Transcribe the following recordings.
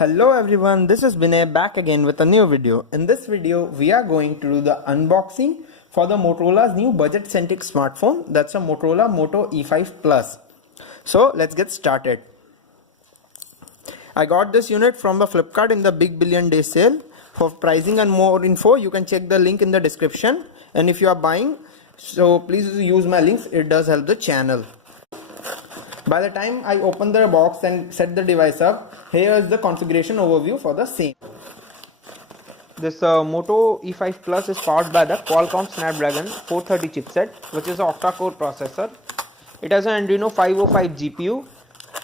Hello everyone, this is Binay back again with a new video. In this video, we are going to do the unboxing for the Motorola's new budget-centric smartphone. That's a Motorola Moto E5 Plus. So let's get started. I got this unit from the Flipkart in the Big Billion Day sale. For pricing and more info, you can check the link in the description. And if you are buying, so please use my links, it does help the channel. By the time I open the box and set the device up, here is the configuration overview for the same. This Moto E5 Plus is powered by the Qualcomm Snapdragon 430 chipset, which is an octa-core processor. It has an Adreno 505 GPU.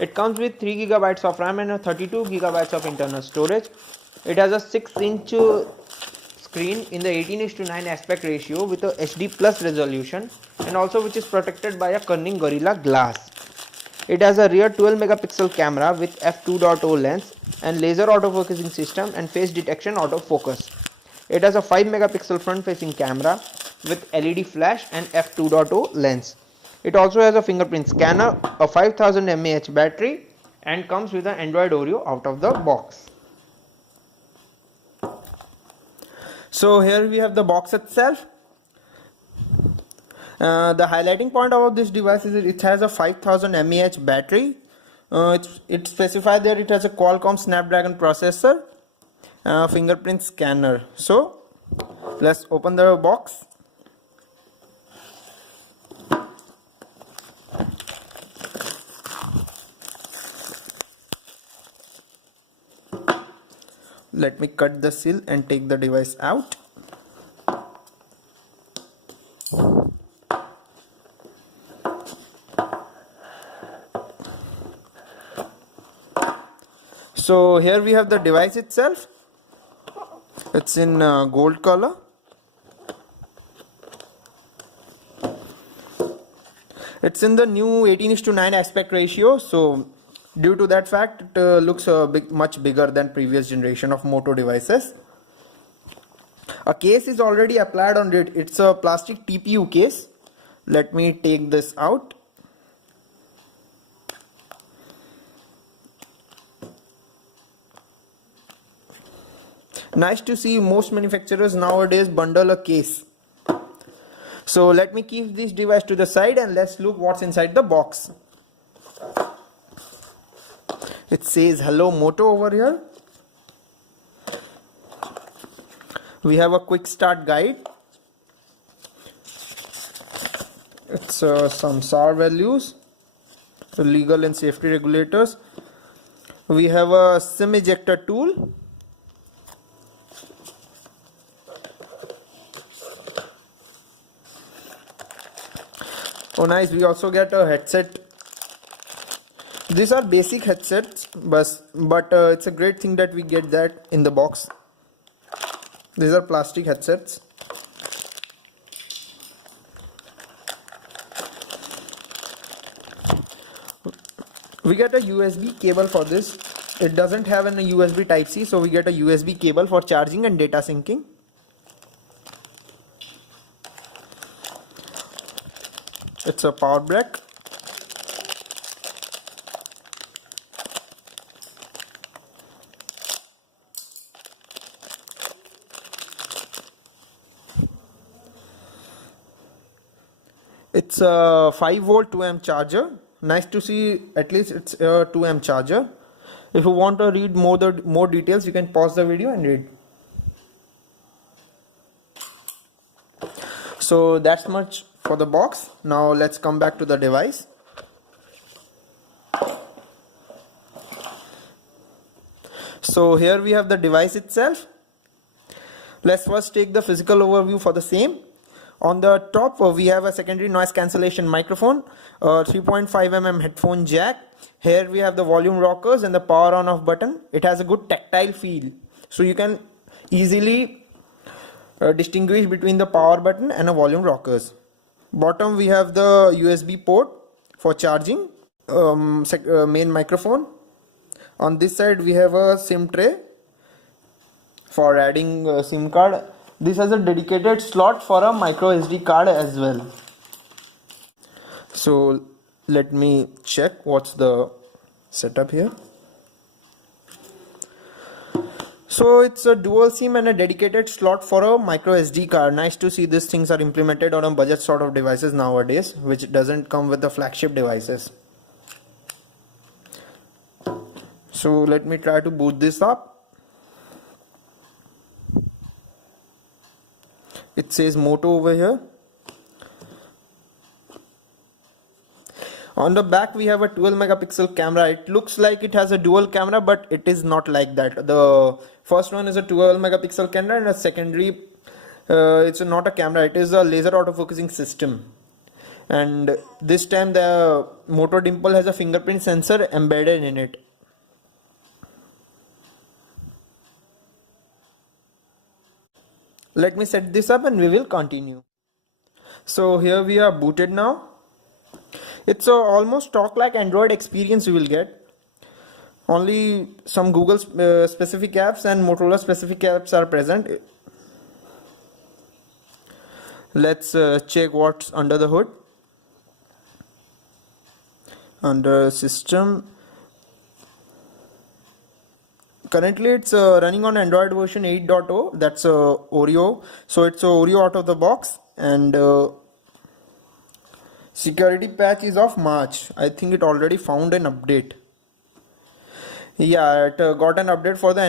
It comes with 3 GB of RAM and a 32 GB of internal storage. It has a 6-inch screen in the 18:9 aspect ratio with a HD plus resolution, and also which is protected by a Corning Gorilla Glass. It has a rear 12 megapixel camera with f2.0 lens and laser autofocusing system and face detection autofocus. It has a 5 megapixel front facing camera with LED flash and f2.0 lens. It also has a fingerprint scanner, a 5000 mAh battery, and comes with an Android Oreo out of the box. So here we have the box itself. The highlighting point about this device is it has a 5000 mAh battery. It's specified there it has a Qualcomm Snapdragon processor, fingerprint scanner. So let's open the box. Let me cut the seal and take the device out. So here we have the device itself. It's in gold color. It's in the new 18:9 aspect ratio. So due to that fact, it looks much bigger than previous generation of Moto devices. A case is already applied on it. It's a plastic TPU case. Let me take this out. Nice to see most manufacturers nowadays bundle a case. So let me keep this device to the side and let's look what's inside the box. It says Hello Moto over here. We have a quick start guide. It's some SAR values, legal and safety regulators. We have a SIM ejector tool. Oh nice, we also get a headset. These are basic headsets, but it's a great thing that we get that in the box. These are plastic headsets. We get a USB cable for this. It doesn't have a USB Type-C, so we get a USB cable for charging and data syncing. It's a power brick. It's a 5-volt 2 amp charger. Nice to see at least it's a 2 amp charger. If you want to read more details, you can pause the video and read. So that's much for the box. Now let's come back to the device. So here we have the device itself. Let's first take the physical overview for the same. On the top we have a secondary noise cancellation microphone, 3.5 mm headphone jack. Here we have the volume rockers and the power on off button. It has a good tactile feel, so you can easily distinguish between the power button and a volume rockers. Bottom we have the USB port for charging, main microphone. On this side we have a SIM tray for adding a SIM card. This has a dedicated slot for a micro SD card as well. So let me check what's the setup here. So it's a dual SIM and a dedicated slot for a micro SD card. Nice to see these things are implemented on a budget sort of devices nowadays, which doesn't come with the flagship devices. So let me try to boot this up. It says Moto over here. On the back we have a 12 megapixel camera. It looks like it has a dual camera, but it is not like that. The first one is a 12 megapixel camera and a secondary it's not a camera, it is a laser autofocusing system. And this time the Moto Dimple has a fingerprint sensor embedded in it. Let me set this up and we will continue. So here we are booted now. It's a almost talk like Android experience you will get. Only some Google specific apps and Motorola specific apps are present. Let's check what's under the hood. Under system, currently it's running on Android version 8.0. That's Oreo. So it's Oreo out of the box, and security patch is of March. I think it already found an update. Yeah, it got an update for the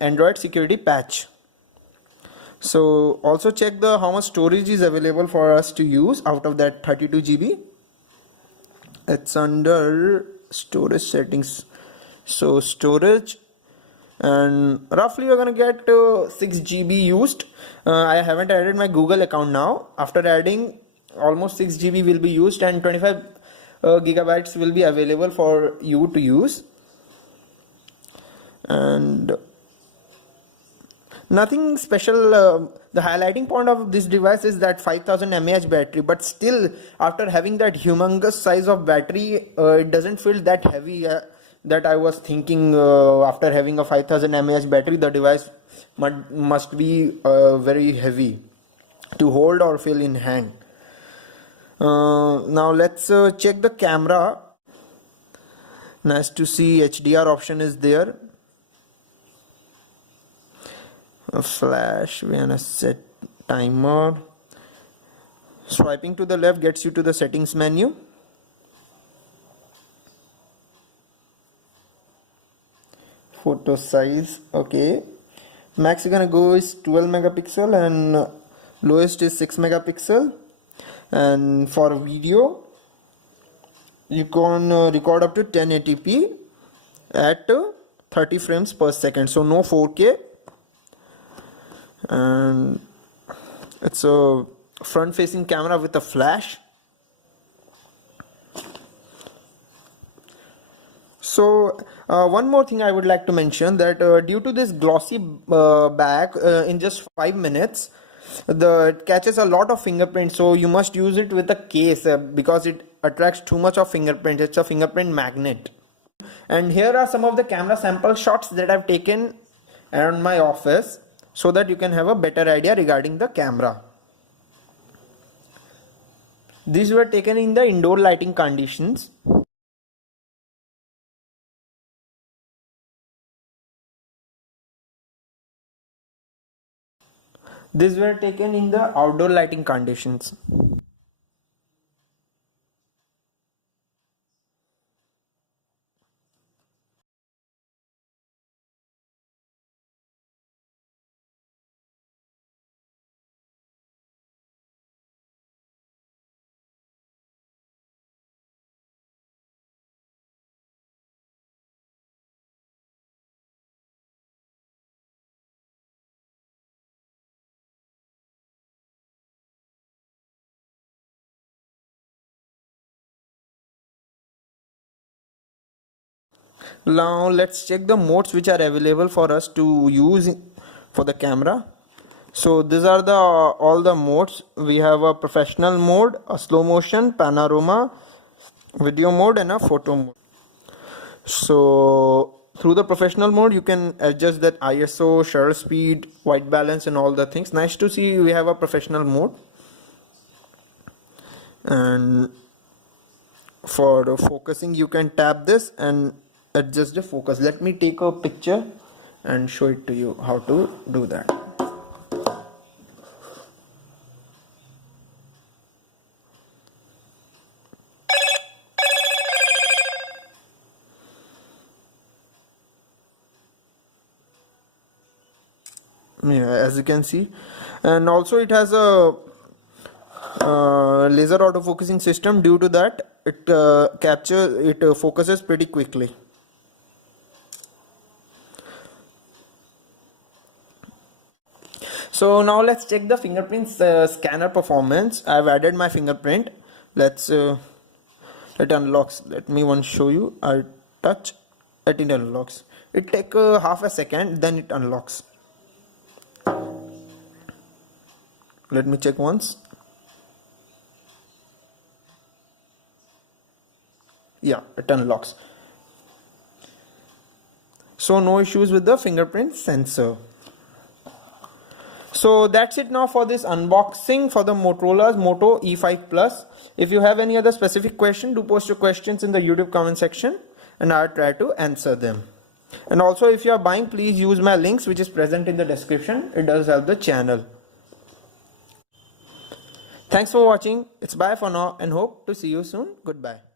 Android security patch. So also check the how much storage is available for us to use out of that 32 GB. It's under storage settings. So storage, and roughly we're gonna get 6 GB used. I haven't added my Google account now. After adding, almost 6 GB will be used, and 25 gigabytes will be available for you to use. And nothing special. The highlighting point of this device is that 5000 mAh battery, but still after having that humongous size of battery, it doesn't feel that heavy that I was thinking. After having a 5000 mAh battery, the device must be very heavy to hold or feel in hand. Now let's check the camera. Nice to see HDR option is there. A flash, we're gonna set timer. Swiping to the left gets you to the settings menu. Photo size, okay. Max you're gonna go is 12 megapixel and lowest is 6 megapixel. And for video, you can record up to 1080p at 30 frames per second. So no 4K. And it's a front facing camera with a flash. So one more thing I would like to mention, that due to this glossy back, in just 5 minutes it catches a lot of fingerprints, so you must use it with a case because it attracts too much of fingerprints. It's a fingerprint magnet. And here are some of the camera sample shots that I've taken around my office, so that you can have a better idea regarding the camera. These were taken in the indoor lighting conditions. These were taken in the outdoor lighting conditions. Now let's check the modes which are available for us to use for the camera. So these are the all the modes. We have a professional mode, a slow motion, panorama, video mode, and a photo mode. So through the professional mode you can adjust that ISO, shutter speed, white balance, and all the things. Nice to see we have a professional mode. And for focusing you can tap this and adjust the focus. Let me take a picture and show it to you how to do that. Yeah, as you can see, and also it has a laser autofocusing system. Due to that, it focuses pretty quickly. So now let's check the fingerprint scanner performance. I've added my fingerprint. Let's it unlocks. Let me once show you. I touch, it unlocks. It take half a second, then it unlocks. Let me check once. Yeah, it unlocks. So no issues with the fingerprint sensor. So that's it now for this unboxing for the Motorola's Moto E5 Plus. If you have any other specific question, do post your questions in the YouTube comment section and I'll try to answer them. And also if you are buying, please use my links which is present in the description. It does help the channel. Thanks for watching. It's bye for now and hope to see you soon. Goodbye.